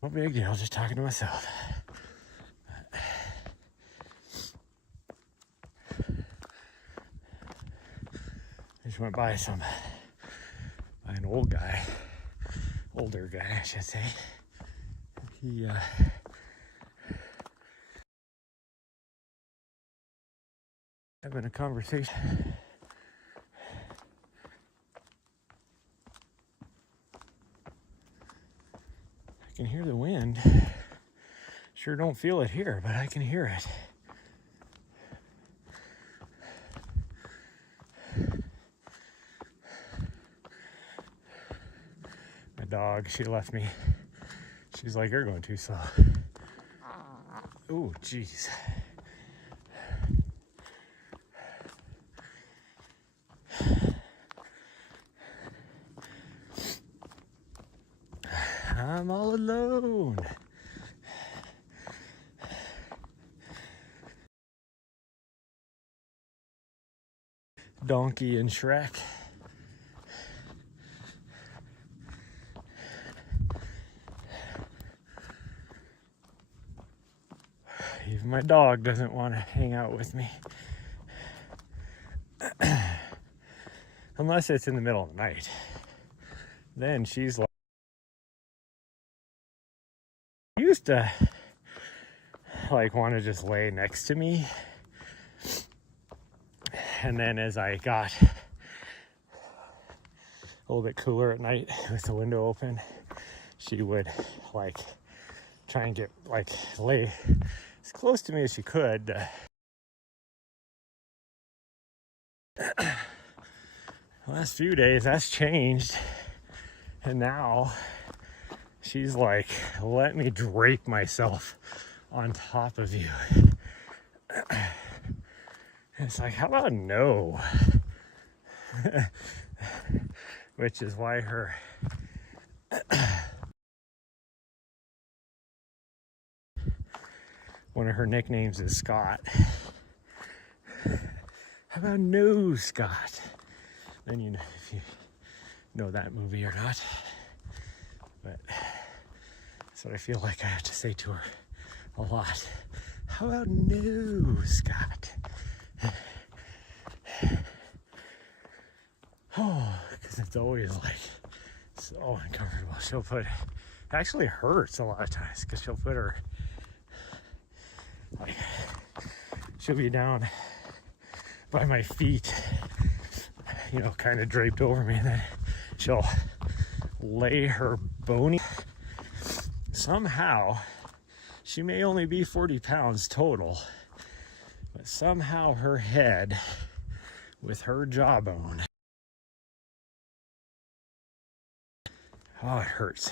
No big deal, just talking to myself. I just went by an old guy, older guy, I should say. He, having a conversation. I can hear the wind. Sure don't feel it here, but I can hear it. My dog, she left me. She's like, you're going too slow. Oh, jeez. I'm all alone. Donkey and Shrek. Even my dog doesn't want to hang out with me. Unless it's in the middle of the night. Then she's like, used to like want to just lay next to me. And then as I got a little bit cooler at night with the window open, she would like try and get like lay as close to me as she could. The last few days that's changed, and now she's like, let me drape myself on top of you. It's like, how about no? Which is why her one of her nicknames is Scott. How about no, Scott? Then you know if you know that movie or not. But that's what I feel like I have to say to her a lot. How about no, Scott? Oh, because it's always like so uncomfortable. She'll put, it actually hurts a lot of times because she'll put her, like, she'll be down by my feet, you know, kind of draped over me, and then she'll lay her bony. Somehow, she may only be 40 pounds total, but somehow her head with her jawbone, oh, it hurts.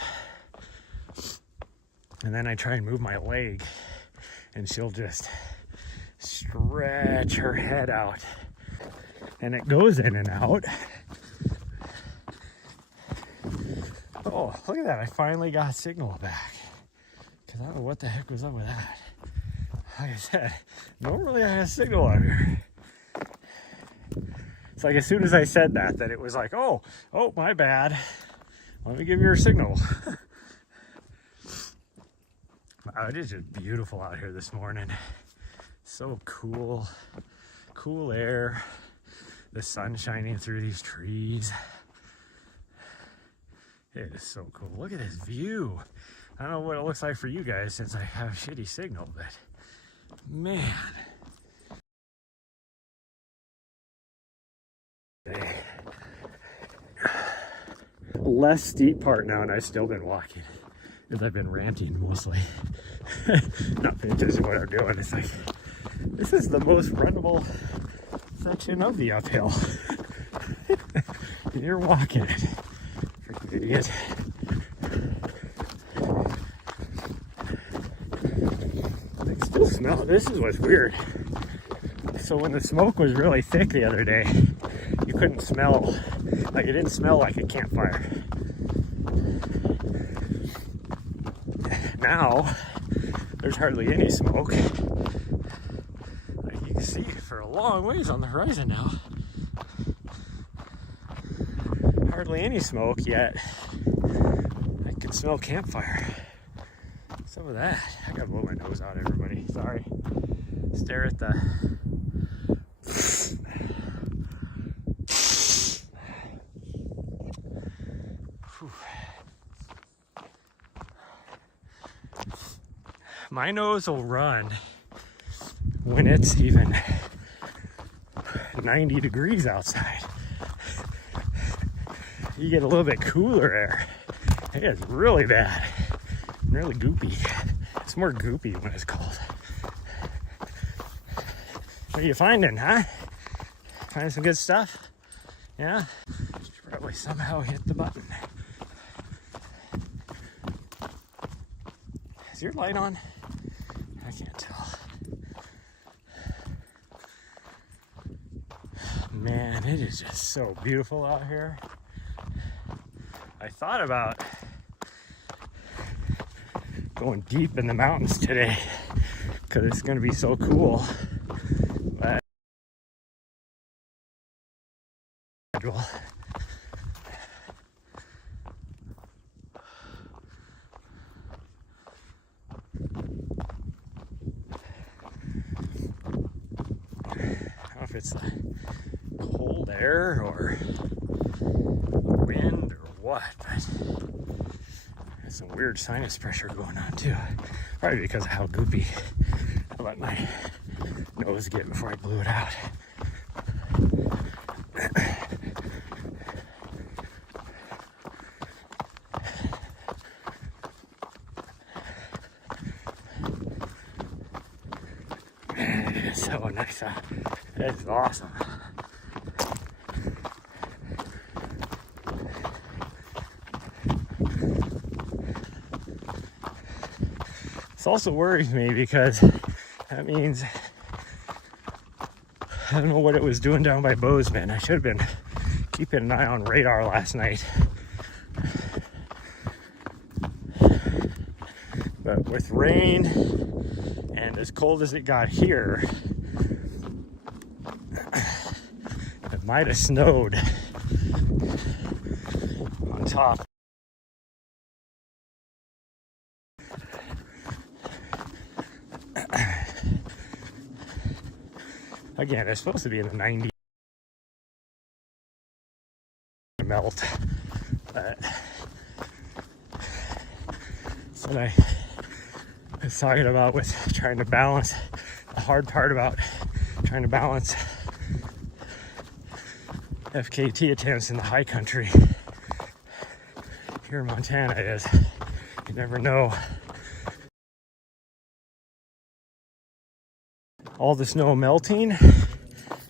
And then I try and move my leg, and she'll just stretch her head out, and it goes in and out. Oh, look at that. I finally got signal back, because I don't know what the heck was up with that. Like I said, normally I have signal out here. It's like as soon as I said that it was like, oh, my bad. Let me give you your signal. Wow, it is just beautiful out here this morning. So cool. Cool air. The sun shining through these trees. It is so cool. Look at this view. I don't know what it looks like for you guys since I have shitty signal, but man. Less steep part now, and I've still been walking because I've been ranting mostly. Not paying attention to what I'm doing. It's like, this is the most runnable section of the uphill. And you're walking it. Freaking idiot. I still smell it. This is what's weird. So when the smoke was really thick the other day, you couldn't smell, like it didn't smell like a campfire. Now, there's hardly any smoke. Like you can see for a long ways on the horizon now. Hardly any smoke yet. I can smell campfire. some of that. I gotta blow my nose out, everybody. Sorry. Stare at the my nose will run when it's even 90 degrees outside. You get a little bit cooler air, it is really bad, really goopy. It's more goopy when it's cold. What are you finding, huh? Finding some good stuff? Yeah? Should probably somehow hit the button. Is your light on? I can't tell. Man, it is just so beautiful out here. I thought about going deep in the mountains today because it's going to be so cool. But I don't know if it's the cold air or the wind or what, but there's some weird sinus pressure going on too. Probably because of how goopy I let my nose get before I blew it out. It's so nice. That is awesome. This also worries me because that means I don't know what it was doing down by Bozeman. I should have been keeping an eye on radar last night. But with rain and as cold as it got here, it might have snowed on top. Again, it's supposed to be in the 90s to melt, but that's what I was talking about with trying to balance. The hard part about trying to balance FKT attempts in the high country here in Montana is you never know. All the snow melting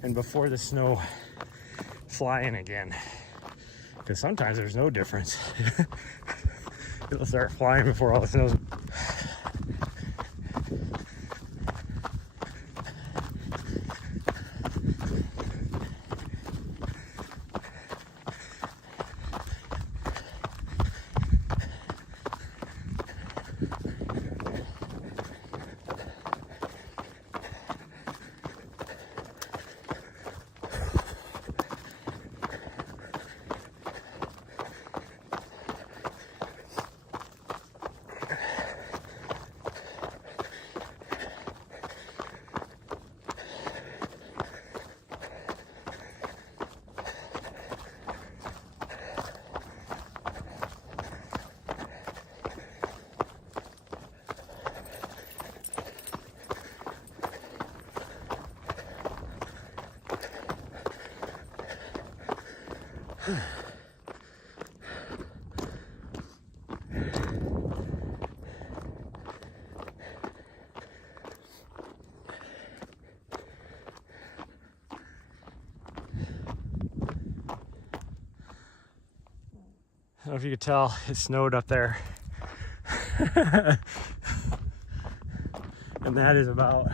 and before the snow flying again, because sometimes there's no difference. It'll start flying before all the snow's. I don't know if you could tell, it snowed up there. And that is about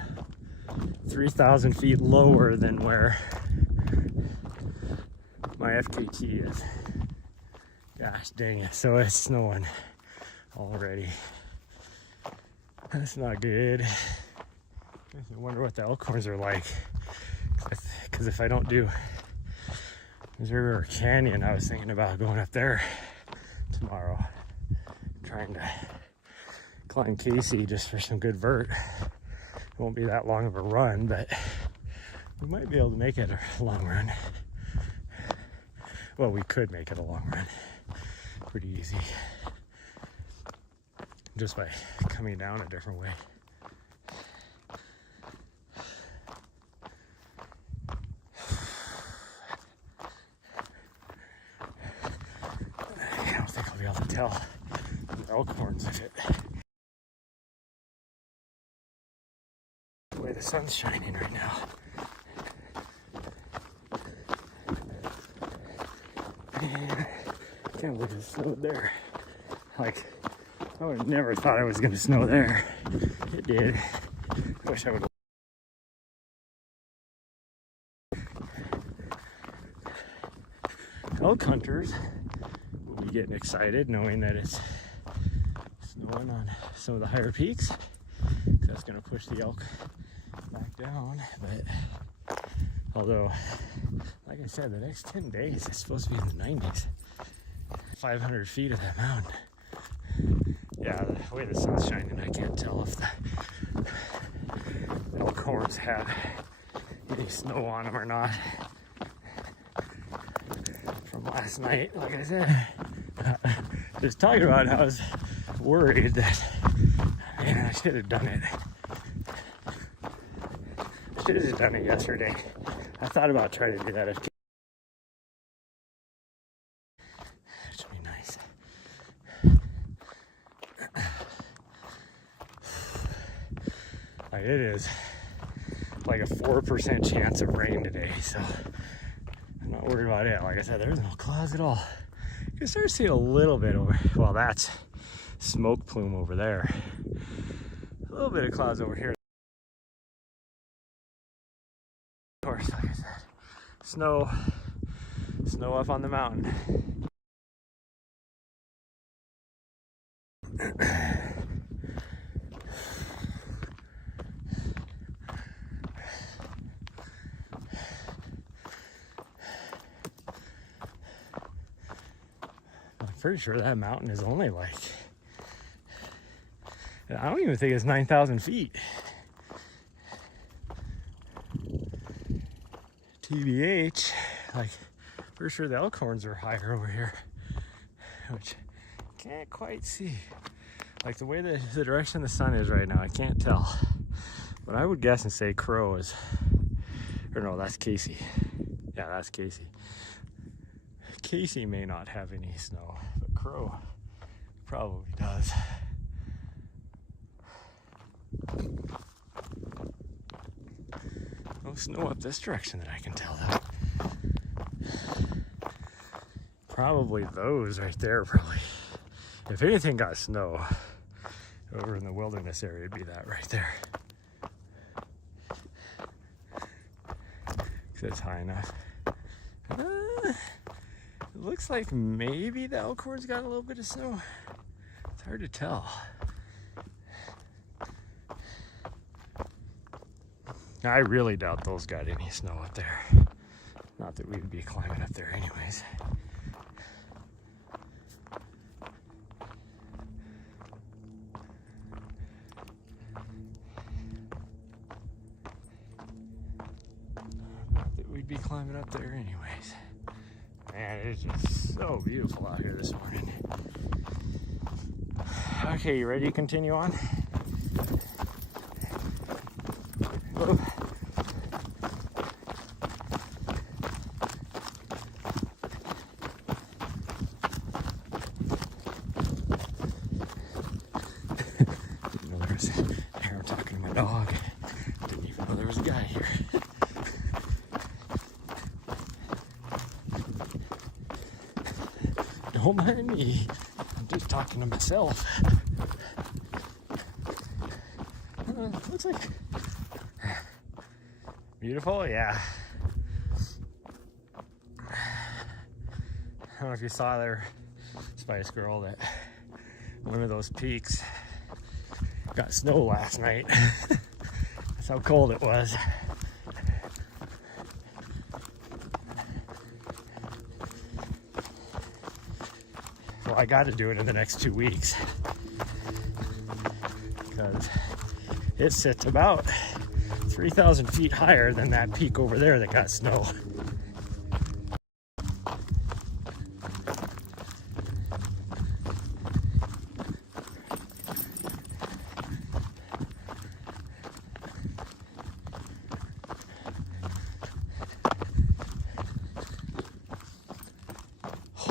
3,000 feet lower than where my FKT is. Gosh dang it, so it's snowing already. That's not good. I wonder what the Elkhorns are like. Because if I don't do Missouri River Canyon, I was thinking about going up there tomorrow, trying to climb Casey just for some good vert. It won't be that long of a run, but we might be able to make it a long run. Well, we could make it a long run. Pretty easy. Just by coming down a different way. I don't think I'll be able to tell the elk horns if it. The way the sun's shining right now. Man, I can't believe it snowed there. Like, I would have never thought it was going to snow there. It did. I wish I would have. Elk hunters will be getting excited knowing that it's snowing on some of the higher peaks. So that's going to push the elk back down. But although, like I said, the next 10 days it's supposed to be in the 90s. 500 feet of that mountain. Yeah, the way the sun's shining, I can't tell if the elk horns had any snow on them or not. From last night, like I said, just talking about how I was worried that, man, I should have done it. I should have done it yesterday. I thought about trying to do that. It should be nice. Like, it is like a 4% chance of rain today, so I'm not worried about it. Like I said, there's no clouds at all. You can start seeing a little bit over, well, that's smoke plume over there. A little bit of clouds over here. Of course, like I said, snow up on the mountain. I'm pretty sure that mountain is only like, I don't even think it's 9,000 feet. TBH, like, for sure the elk horns are higher over here, which I can't quite see. Like, the way the direction the sun is right now, I can't tell. But I would guess and say Crow is, or no, that's Casey. Yeah, that's Casey. Casey may not have any snow, but Crow probably does. No snow up this direction that I can tell, though. Probably those right there, probably. If anything got snow over in the wilderness area, it'd be that right there. Because it's high enough. It looks like maybe the elk horns got a little bit of snow. It's hard to tell. I really doubt those got any snow up there. Not that we'd be climbing up there anyways. Not that we'd be climbing up there anyways. Man, it's just so beautiful out here this morning. Okay, you ready to continue on? Whoa. I'm talking to my dog. Didn't even know there was a guy here. Don't mind me. I'm just talking to myself. Looks like beautiful, yeah. I don't know if you saw there, Spice Girl, that one of those peaks got snow last night. That's how cold it was. Well, I got to do it in the next 2 weeks. because it sits about 3,000 feet higher than that peak over there that got snow.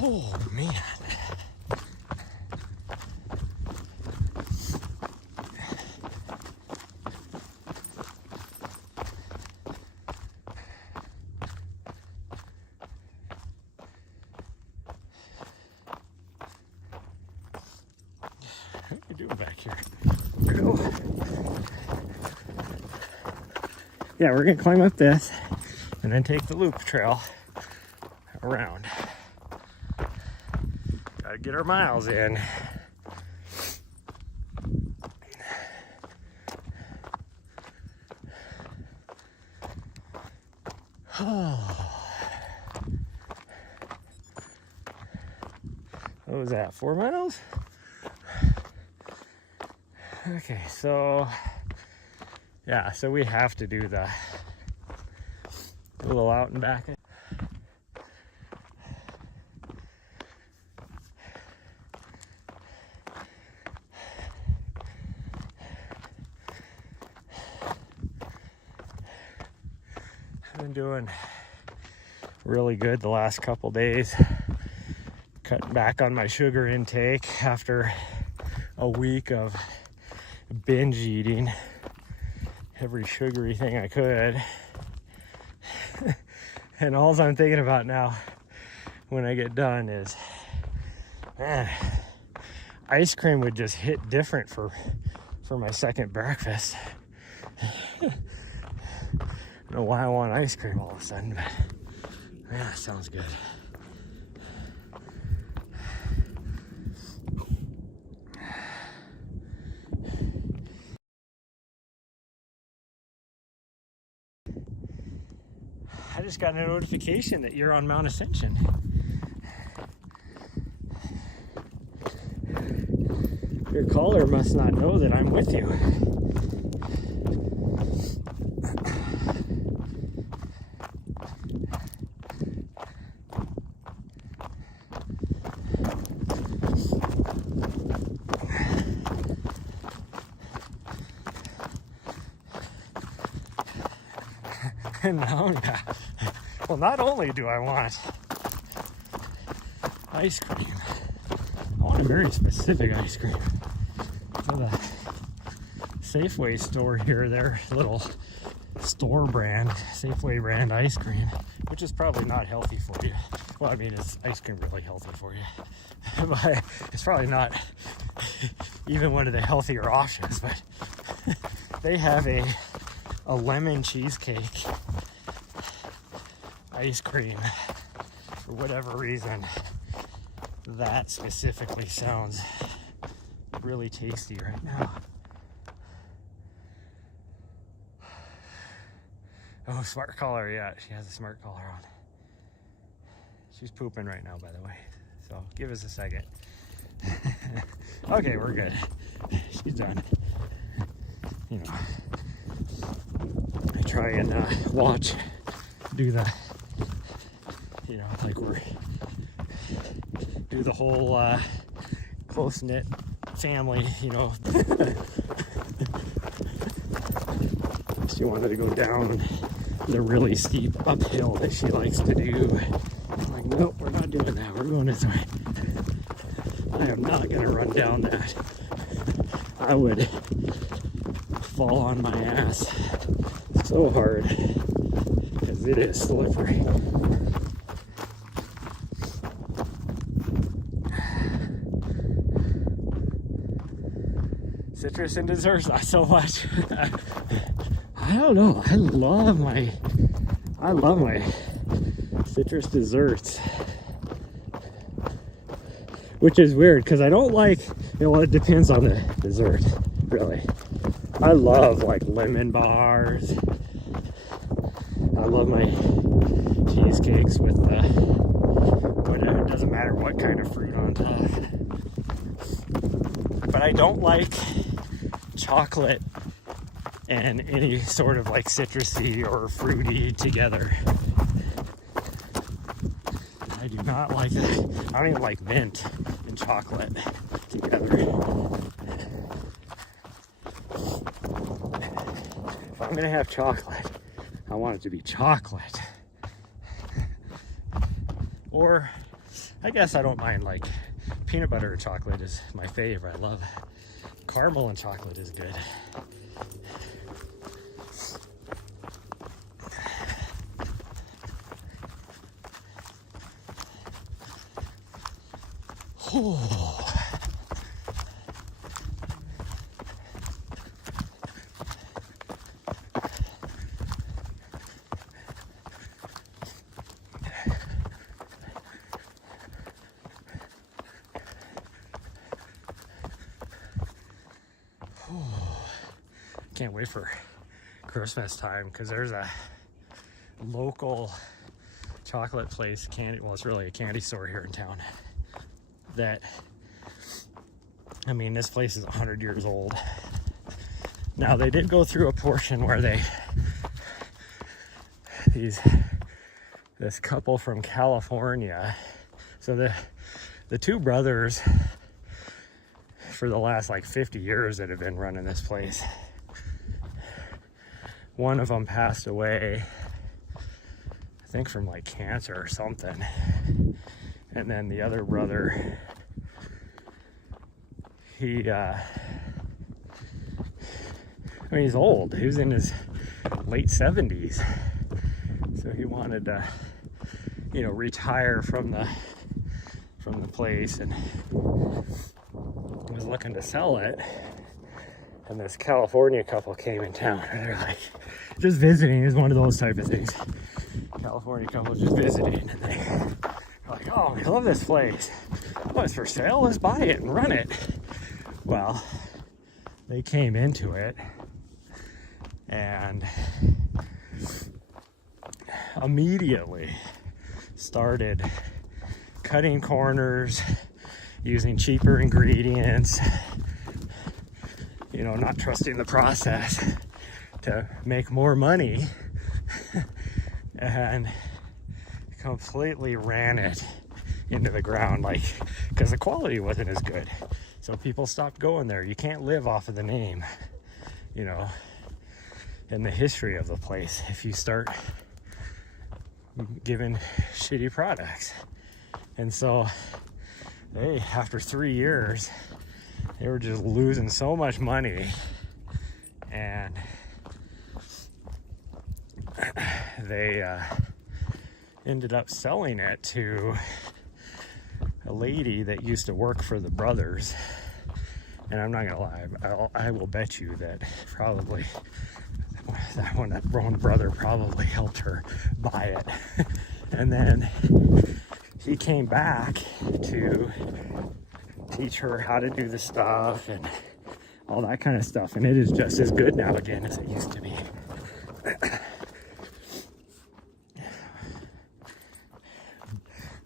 Oh man. What are you doing back here? Yeah, we're gonna climb up this and then take the loop trail around. Gotta get our miles in. What was that, 4 miles? Okay, so yeah, so we have to do the little out and back. I've been doing really good the last couple days, cutting back on my sugar intake after a week of binge eating every sugary thing I could. And all I'm thinking about now when I get done is, man, ice cream would just hit different for my second breakfast. I don't know why I want ice cream all of a sudden, but yeah, sounds good. I just got a notification that you're on Mount Ascension. Your caller must not know that I'm with you. No, well, not only do I want ice cream, I want a very specific ice cream. So the Safeway store here, their little store brand, Safeway brand ice cream, which is probably not healthy for you. Well, I mean, is ice cream really healthy for you? But it's probably not even one of the healthier options, but they have a lemon cheesecake ice cream. For whatever reason, that specifically sounds really tasty right now. Oh, smart collar, yeah, she has a smart collar on. She's pooping right now, by the way, so give us a second. Okay, we're good. She's done. You know, I try and watch, do the, you know, like do the whole close-knit family, you know. She wanted to go down the really steep uphill that she likes to do. I'm like, nope, we're not doing that. We're going this way. I am not going to run down that. I would fall on my ass so hard because it is slippery. Citrus and desserts, not so much. I don't know. I love my citrus desserts, which is weird because I don't like, you know, it depends on the dessert, really. I love like lemon bars. I love my cheesecakes with the whatever, it doesn't matter what kind of fruit on top. But I don't like chocolate and any sort of like citrusy or fruity together. I do not like that. I don't even like mint and chocolate together. If I'm gonna have chocolate, I want it to be chocolate. Or I guess I don't mind, like peanut butter and chocolate is my favorite. I love caramel and chocolate is good. Oh. Can't wait for Christmas time because there's a local chocolate place, well, it's really a candy store here in town that, I mean, this place is 100 years old. Now, they did go through a portion where this couple from California, so the two brothers for the last like 50 years that have been running this place, one of them passed away, I think from like cancer or something. And then the other brother, I mean, he's old. He was in his late 70s. So he wanted to, retire from the place and was looking to sell it. And this California couple came in town and they're like, just visiting is one of those type of things. California couple just visiting and they're like, oh, I love this place. Oh, it's for sale? Let's buy it and run it. Well, they came into it and immediately started cutting corners, using cheaper ingredients, not trusting the process to make more money, and completely ran it into the ground, like, because the quality wasn't as good. So people stopped going there. You can't live off of the name, and the history of the place if you start giving shitty products. And so after 3 years, they were just losing so much money, and they ended up selling it to a lady that used to work for the brothers. And I'm not gonna lie, I will bet you that probably that one brother probably helped her buy it. And then he came back to teach her how to do the stuff and all that kind of stuff, and it is just as good now again as it used to be.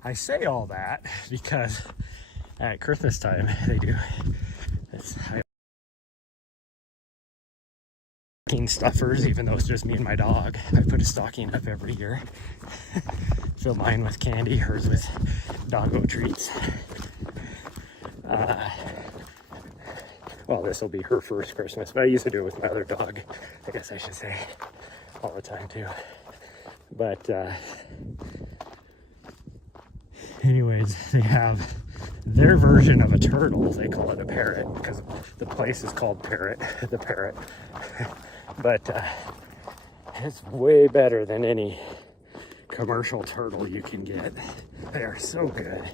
I say all that because at Christmas time they do stocking stuffers, even though it's just me and my dog. I put a stocking up every year. Fill mine with candy, hers with doggo treats. Well, this will be her first Christmas, but I used to do it with my other dog, I guess I should say, all the time too. But anyways, they have their version of a turtle. They call it a parrot because the place is called the parrot. But it's way better than any commercial turtle you can get. They are so good.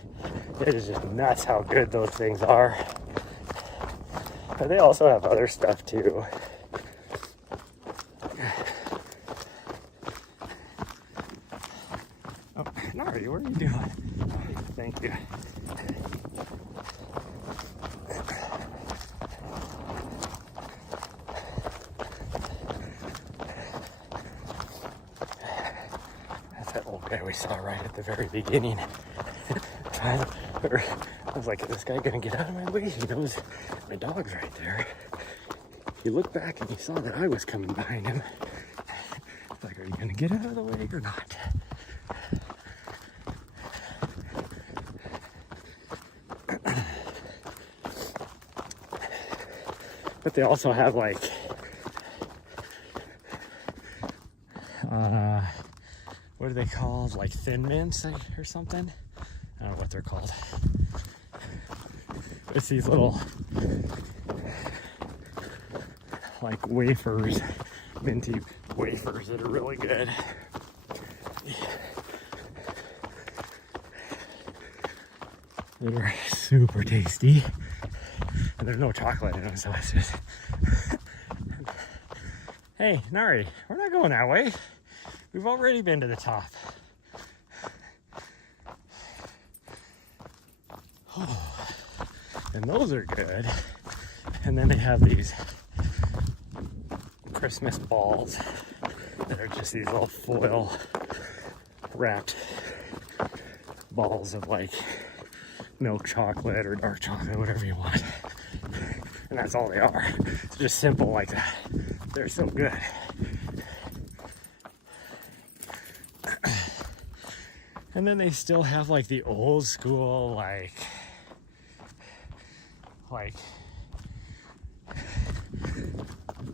It is just nuts how good those things are. But they also have other stuff too. Oh, Nari, what are you doing? Thank you. That's that old guy we saw right at the very beginning. I was like, is this guy gonna get out of my way? He knows my dog's right there. he looked back and he saw that I was coming behind him. It's like, are you gonna get out of the way or not? But they also have like, what are they called? Like Thin Mints or something? I don't know what they're called. It's these little like wafers, minty wafers that are really good. They're super tasty. And there's no chocolate in them, so it's just... Hey, Nari, we're not going that way. We've already been to the top. Oh, and those are good. And then they have these Christmas balls that are just these little foil wrapped balls of like milk chocolate or dark chocolate, whatever you want. And that's all they are. It's just simple like that. They're so good. And then they still have like the old school, like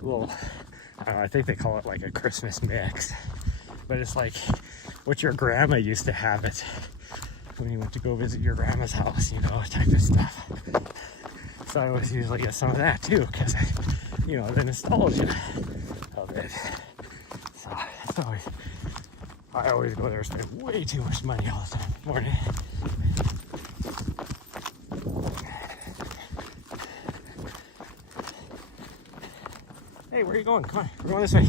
little, I don't know, I think they call it like a Christmas mix. But it's like what your grandma used to have it when you went to go visit your grandma's house, you know, type of stuff. So I always usually get some of that too, because, you know, the nostalgia of it. So it's always, I always go there and spend way too much money all the time in the morning. Hey, where are you going? Come on, we're going this way.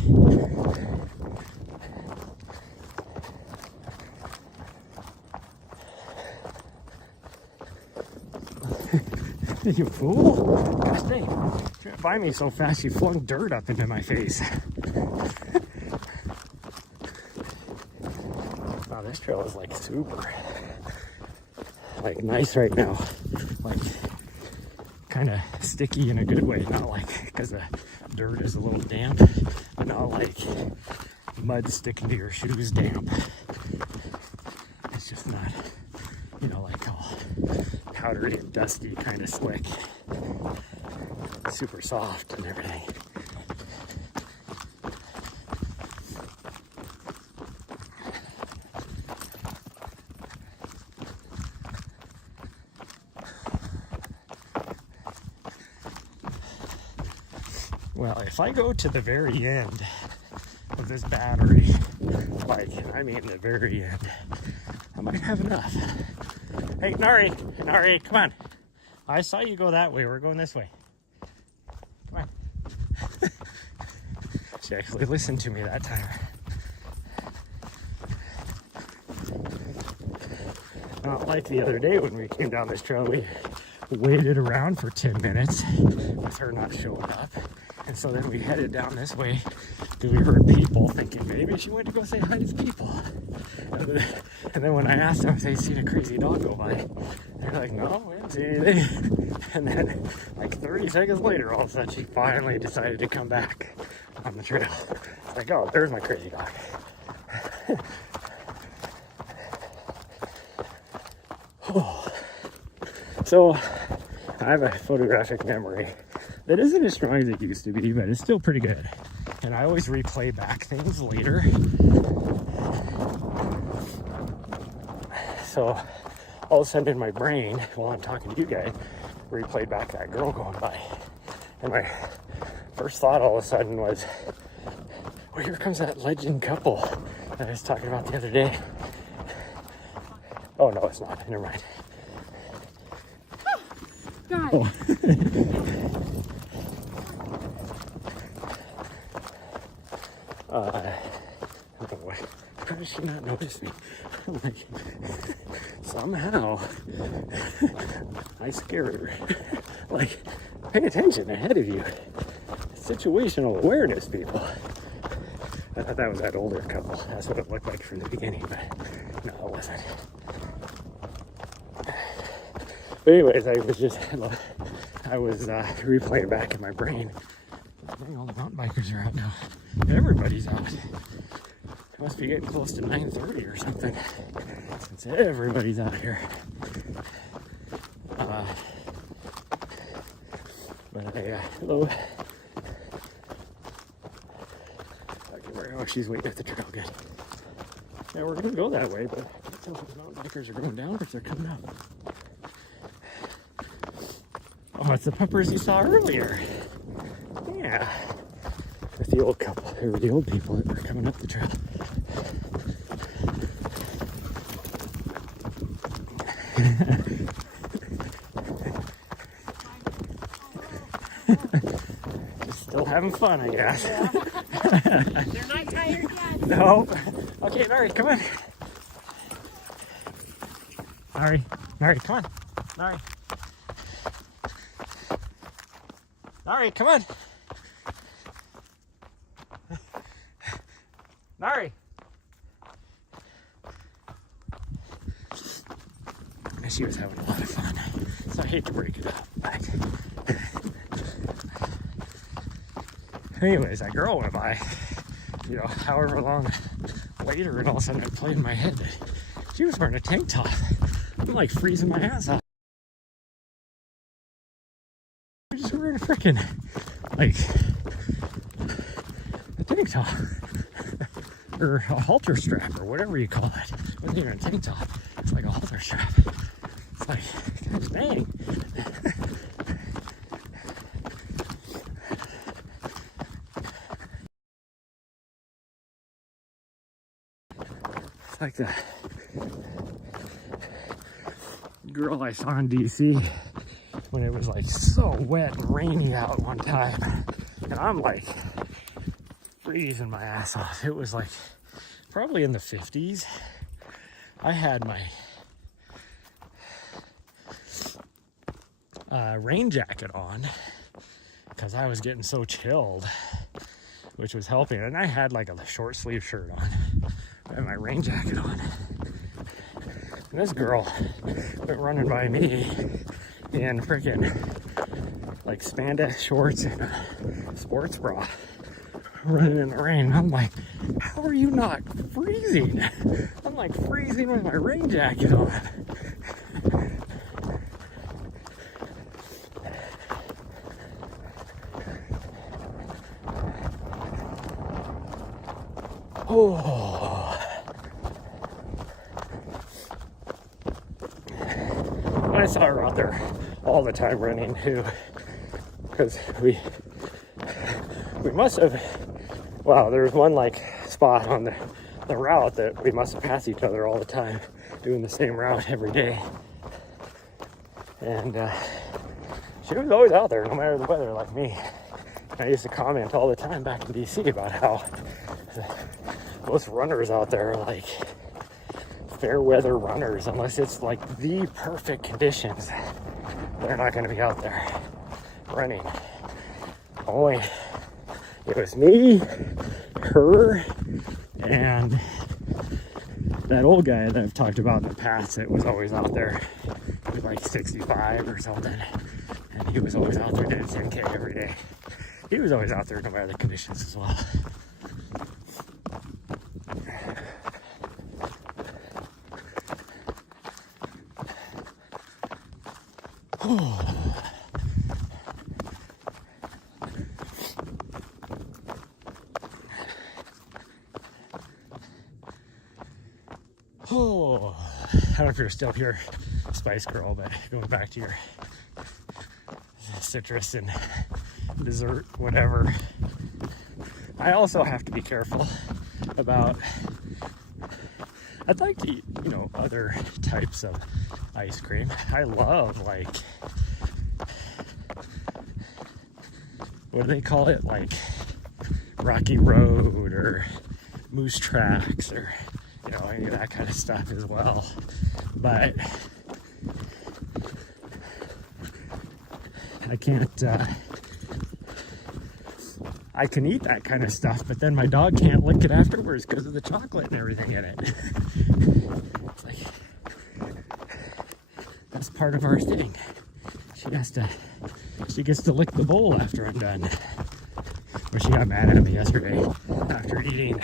You fool! Gosh dang, trying to buy me so fast you flung dirt up into my face. Wow, this trail is like super, like nice right now. Like kind of sticky in a good way, not like because the dirt is a little damp, but not like mud sticking to your shoes damp. It's just not, you know, like all powdery and dusty, kind of slick, super soft and everything. Well, if I go to the very end of this battery, like, I mean the very end, I might have enough. Hey, Nari, come on. I saw you go that way. We're going this way. Come on. She actually listened to me that time. Not like the other day when we came down this trail, we waited around for 10 minutes with her not showing up. And so then we headed down this way because we heard people thinking maybe she went to go say hi to the people. And then when I asked them if they'd seen a crazy dog go by, they're like, no, we didn't see anything. And then like 30 seconds later, all of a sudden she finally decided to come back on the trail. It's like, oh, there's my crazy dog. So I have a photographic memory that isn't as strong as it used to be, but it's still pretty good. And I always replay back things later. So all of a sudden in my brain, while I'm talking to you guys, replayed back that girl going by. And my first thought all of a sudden was, well, here comes that legend couple that I was talking about the other day. Oh, no, it's not. Never mind. Oh. How does she not notice me? I'm like, somehow I scared her. Like, pay attention ahead of you. Situational awareness, people. I thought that was that older couple. That's what it looked like from the beginning, but no, it wasn't. But anyways, I was replaying back in my brain Dang, all the mountain bikers are out now. Everybody's out. It must be getting close to 9:30 or something, since everybody's out here. Hello. Oh, she's waiting at the trail again. Yeah, we're gonna go that way, but I can't tell if the mountain bikers are going down or if they're coming up. Oh, it's the puppers you saw earlier. Yeah. With the old couple, or the old people that were coming up the trail. Just still having fun, I guess. Yeah. You're not tired yet? No. Okay, Mary, come on. Mary, come on. Mary, come on. Mary. And she was having a lot of fun, so I hate to break it up. But anyways, that girl went by, however long later, and all of a sudden it played in my head that she was wearing a tank top. I'm like freezing my ass off. I'm just wearing a freaking, a tank top. Or a halter strap, or whatever you call it. It wasn't even a tank top. It's like a halter strap. It's like, gosh dang. It's like the girl I saw in DC when it was like so wet and rainy out one time. And I'm like freezing my ass off. It was like probably in the 50s. I had my rain jacket on because I was getting so chilled, which was helping. And I had like a short sleeve shirt on. I had my rain jacket on. And this girl went running by me in freaking like spandex shorts and a sports bra, running in the rain. I'm like, how are you not freezing? I'm like freezing with my rain jacket on. Oh. I saw her out there all the time running too, because we must have, wow, there was one like spot on the route that we must have passed each other all the time, doing the same route every day. And she was always out there no matter the weather, like me. I used to comment all the time back in DC about how most runners out there are like fair weather runners. Unless it's like the perfect conditions, they're not going to be out there running. Only it was me, her, and that old guy that I've talked about in the past that was always out there. He was like 65 or something, and he was always out there doing 10K every day. He was always out there no matter the conditions as well. Oh, I don't know if you're still here, Spice Girl, but going back to your citrus and dessert, whatever. I also have to be careful about, I'd like to eat, other types of ice cream. I love, like, what do they call it? Like Rocky Road or Moose Tracks or, any of that kind of stuff as well. But I can't, I can eat that kind of stuff, but then my dog can't lick it afterwards because of the chocolate and everything in it. It's like, that's part of our thing. She gets to lick the bowl after I'm done. But she got mad at me yesterday after eating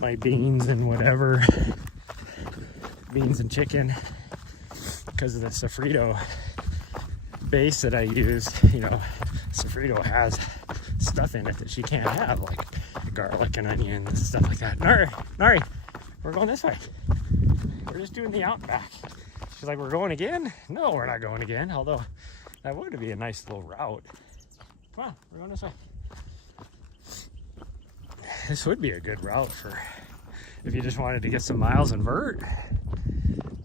my beans and whatever, beans and chicken, because of the sofrito base that I used. You know, sofrito has stuff in it that she can't have, like garlic and onions and stuff like that. Nari, we're going this way. We're just doing the out and back. She's like, we're going again? No, we're not going again, although that would be a nice little route. Come on, we're going this way. This would be a good route for if you just wanted to get some miles and vert.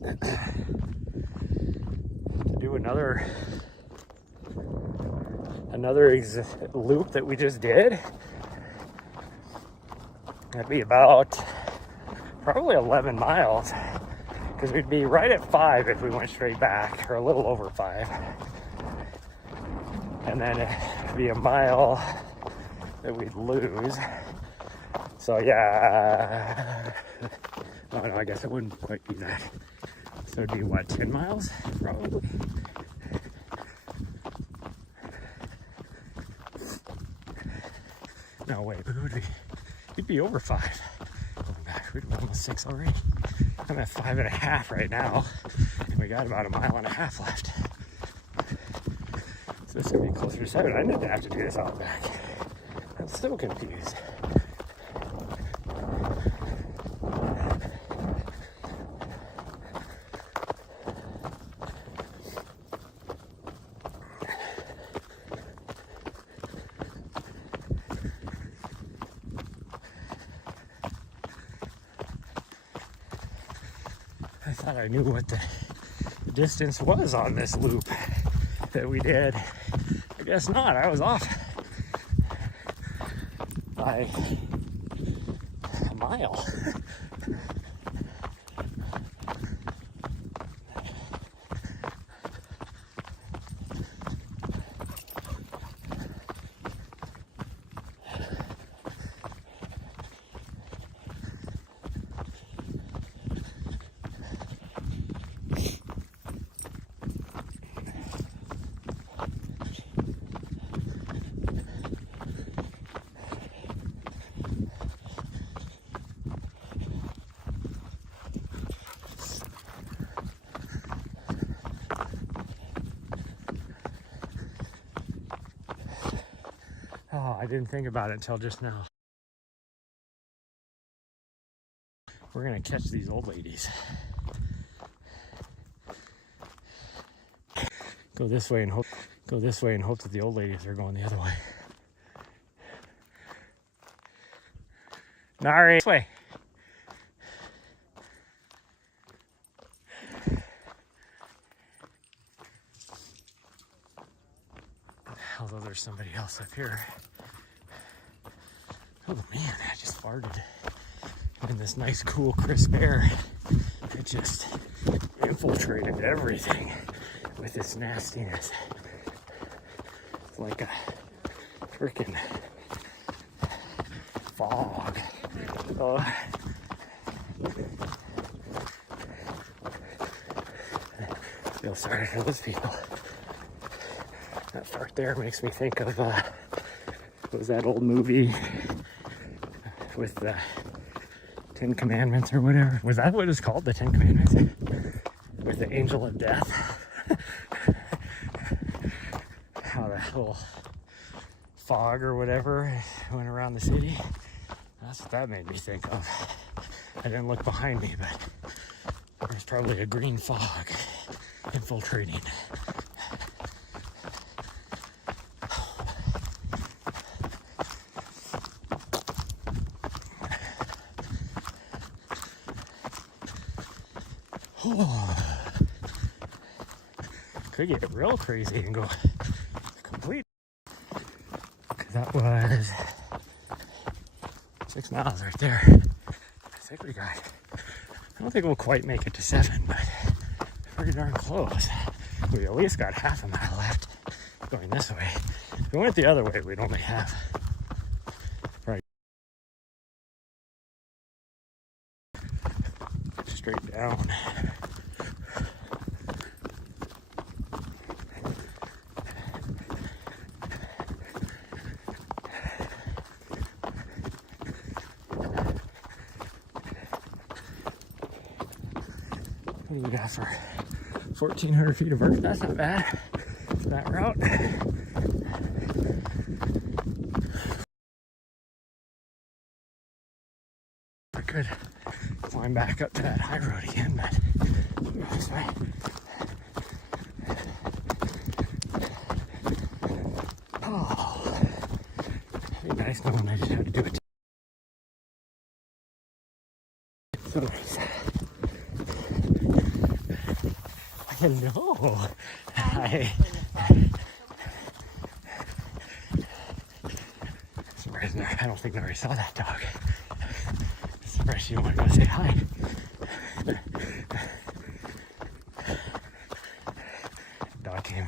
To do another loop that we just did. That'd be about probably 11 miles, because we'd be right at 5 if we went straight back, or a little over 5. And then it'd be a mile that we'd lose. So yeah, no, I guess it wouldn't quite be that. So it'd be what, 10 miles probably? No, wait, we'd be over 5 going back. We'd be almost 6 already. I'm at 5.5 right now, and we got about 1.5 miles left. So this would be closer to 7. I didn't have to do this out back. I'm still confused. I thought I knew what the distance was on this loop that we did. I guess not. I was off by a mile. Oh, I didn't think about it until just now. We're gonna catch these old ladies. Go this way and hope that the old ladies are going the other way. Nari, this way. Although there's somebody else up here. Oh man, I just farted in this nice, cool, crisp air. It just infiltrated everything with its nastiness. It's like a freaking fog. Oh. I feel sorry for those people. That fart there makes me think of, what was that old movie with the 10 Commandments or whatever? Was that what it's called, the 10 Commandments? With the angel of death? How that little fog or whatever went around the city. That's what that made me think of. I didn't look behind me, but there's probably a green fog infiltrating. Could get real crazy and go complete. Because that was 6 miles right there. I think we got, I don't think we'll quite make it to 7, but pretty darn close. We at least got half a mile left going this way. If we went the other way, we'd only have right straight down. What do you got for 1,400 feet of vert? That's not bad. That route. I could climb back up to that high road again, but that's fine. Oh, it'd be nice knowing I just had to do it. So nice. Hello. Hi. Surprised I don't think Nari saw that dog. Surprised she wanted to go say hi. Dog came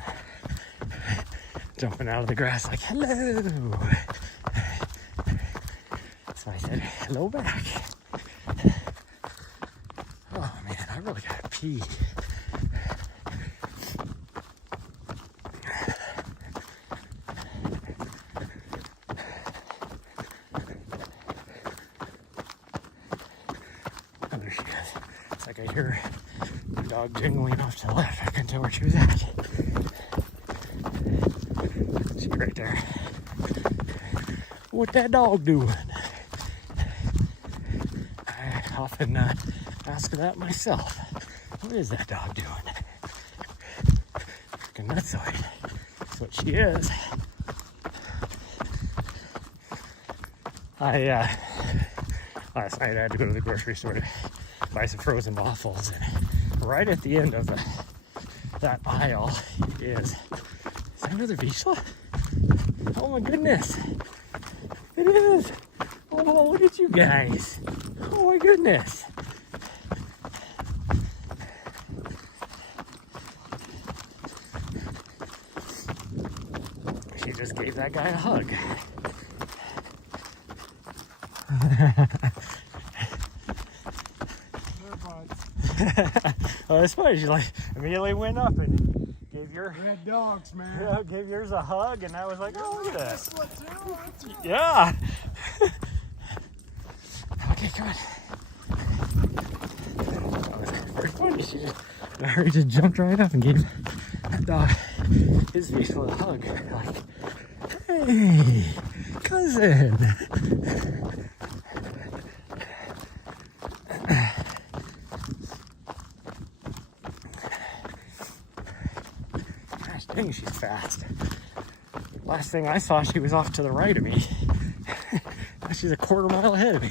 jumping out of the grass like, hello. So I said, hello back. Oh man, I really gotta pee. Oh, there she is. It's like I hear the dog jingling off to the left. I couldn't tell where she was at. She's right there. What that dog doing? I often ask her that myself. What is that dog doing? Freaking nutsoid. That's what she is. Last night I had to go to the grocery store to buy some frozen waffles, and right at the end of that aisle is that another Vizsla? Oh my goodness! It is! Oh, look at you guys! Oh my goodness! She just gave that guy a hug. Well, it's funny. She like immediately went up and gave your Red dogs, man. yeah, gave yours a hug, and I was like, oh, look at that. Yeah. Okay, come on. That was very funny. She just jumped right up and gave that dog his Vizsla a hug. Like, hey, cousin. Dang, she's fast. Last thing I saw, she was off to the right of me. Now she's a quarter mile ahead of me.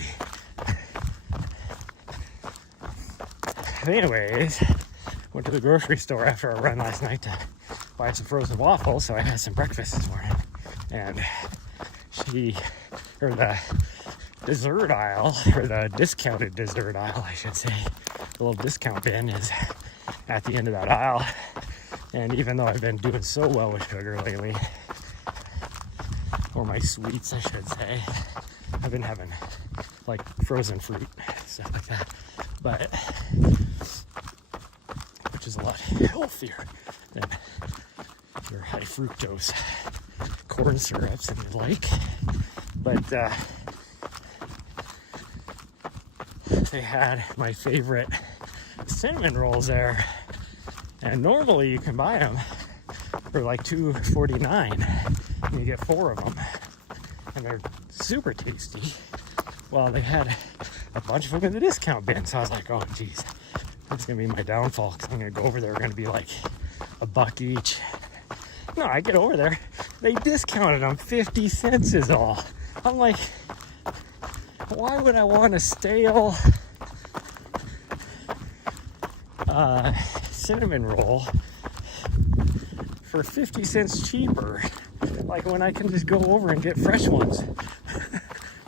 But anyways, went to the grocery store after a run last night to buy some frozen waffles, so I had some breakfast this morning. And the dessert aisle, or the discounted dessert aisle, I should say, the little discount bin is at the end of that aisle. And even though I've been doing so well with sugar lately, or my sweets, I should say, I've been having like frozen fruit, stuff like that, but which is a lot healthier than your high fructose corn syrups and the like. But they had my favorite cinnamon rolls there. And normally you can buy them for like $2.49 and you get 4 of them. And they're super tasty. Well, they had a bunch of them in the discount bin. So I was like, oh geez, that's gonna be my downfall, because I'm gonna go over there, we're gonna be like $1 each. No, I get over there, they discounted them 50 cents is all. I'm like, why would I want a stale cinnamon roll for 50 cents cheaper, like when I can just go over and get fresh ones,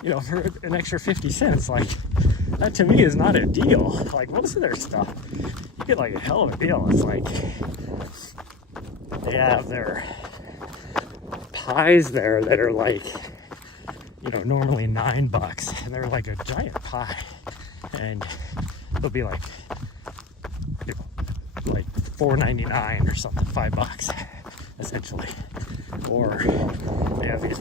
you know, for an extra 50 cents. Like, that to me is not a deal. Like, most of their stuff, you get like a hell of a deal. It's like, they have their pies there that are like, you know, normally $9, and they're like a giant pie, and they'll be like, you know, like $4.99 or something, $5 essentially. Or they have these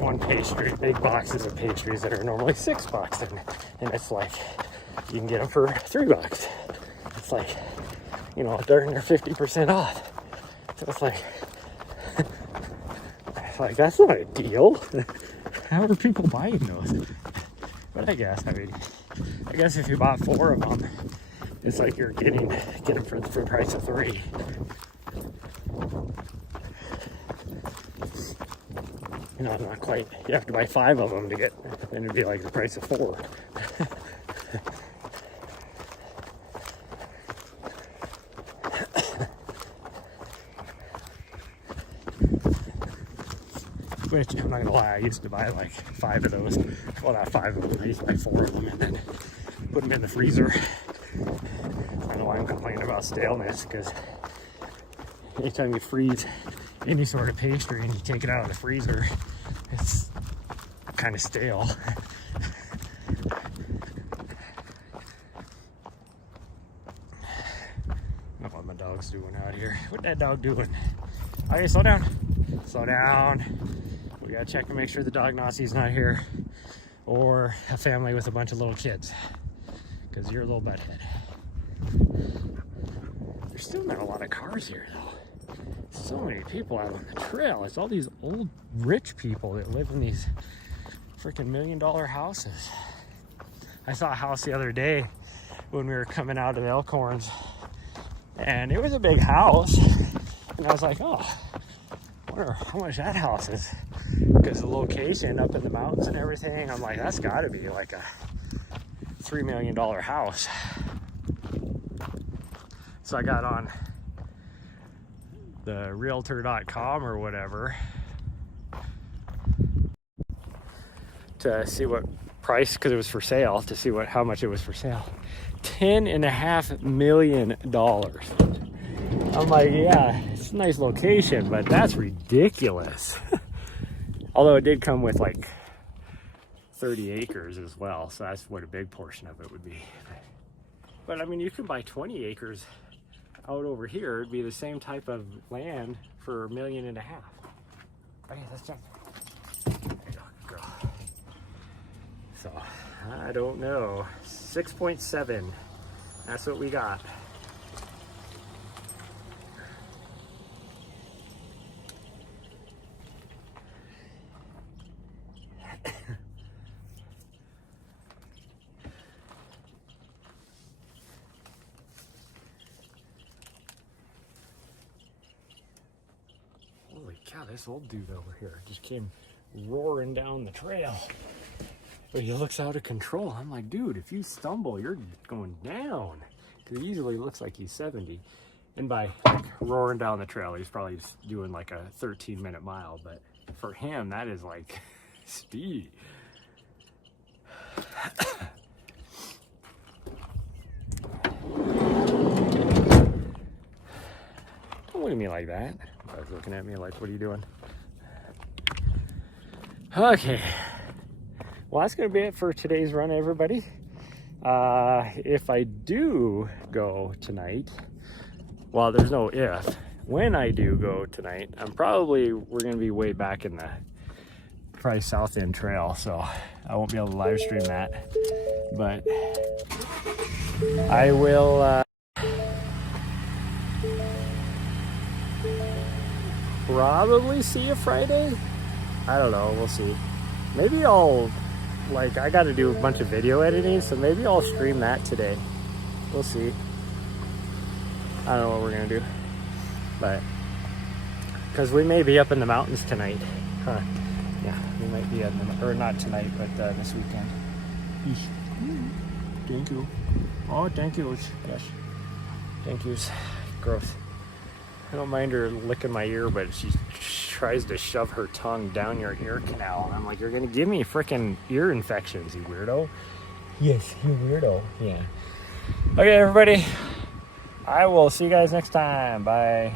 big boxes of pastries that are normally $6, and it's like you can get them for $3. It's like, you know, darn near 50% off. So it's like that's not a deal. How are people buying those? But I guess if you bought 4 of them, it's like you're getting them for the price of 3. You know, not quite. You have to buy 5 of them to get, then it'd be like the price of 4. Which, I'm not gonna lie, I used to buy like 5 of those. Well, not 5 of them, I used to buy 4 of them and then put them in the freezer. I don't know why I'm complaining about staleness, because anytime you freeze any sort of pastry and you take it out of the freezer, it's kind of stale. I don't know what my dog's doing out here. What's that dog doing? Okay, slow down. Slow down. We gotta check to make sure the dog Nazi's not here, or a family with a bunch of little kids, because you're a little butthead. There's still not a lot of cars here though. So many people out on the trail. It's all these old rich people that live in these freaking $1 million houses. I saw a house the other day when we were coming out of the Elkhorns, and it was a big house, and I was like, oh, I wonder how much that house is, because the location up in the mountains and everything, I'm like, that's got to be like a $3 million house. So I got on the realtor.com or whatever to see what price, because it was for sale, to see how much it was for sale. $10.5 million. I'm like, yeah, it's a nice location, but that's ridiculous. Although it did come with like 30 acres as well, so that's what a big portion of it would be. But I mean, you can buy 20 acres out over here. It'd be the same type of land for $1.5 million. Okay, let's jump. There you go, girl. So, I don't know. 6.7. That's what we got. Holy cow, this old dude over here just came roaring down the trail. But he looks out of control. I'm like, dude, if you stumble, you're going down. Because he usually looks like he's 70. And by like, roaring down the trail, he's probably just doing like a 13-minute mile. But for him, that is like speed. Don't look at me like that. I was looking at me like, what are you doing? Okay. Well, that's going to be it for today's run, everybody. If I do go tonight, well, there's no if. When I do go tonight, we're going to be way back in the probably South End Trail, so I won't be able to live stream that. But I will probably see you Friday. I don't know, we'll see. Maybe I'll, I got to do a bunch of video editing, so maybe I'll stream that today. We'll see. I don't know what we're going to do. But, because we may be up in the mountains tonight. Huh. Yeah, we might be or not tonight, but this weekend. Thank you. Oh, thank yous. Yes. Thank yous. Gross. I don't mind her licking my ear, but she tries to shove her tongue down your ear canal. And I'm like, you're going to give me freaking ear infections, you weirdo. Yes, you weirdo. Yeah. Okay, everybody. I will see you guys next time. Bye.